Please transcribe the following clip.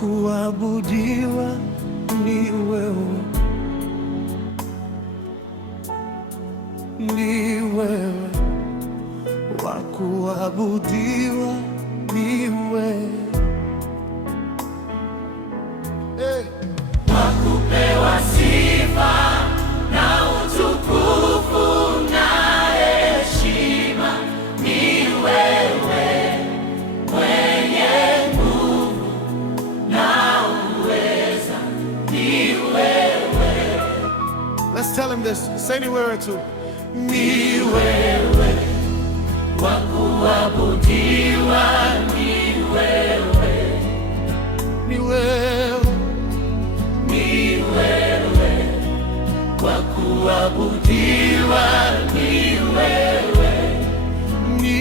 kuabudiwa ni wewe, ni wewe, wa kuabudiwa ni wewe. Hey. Wa kupewa sifa na utukufu na heshima ni wewe, mwenye nguvu na uweza ni wewe. Let's tell him this. Say anywhere or two. Ni wewe, wa kuabudiwa ni wewe, ni wewe, ni wewe, wa kuabudiwa ni wewe, ni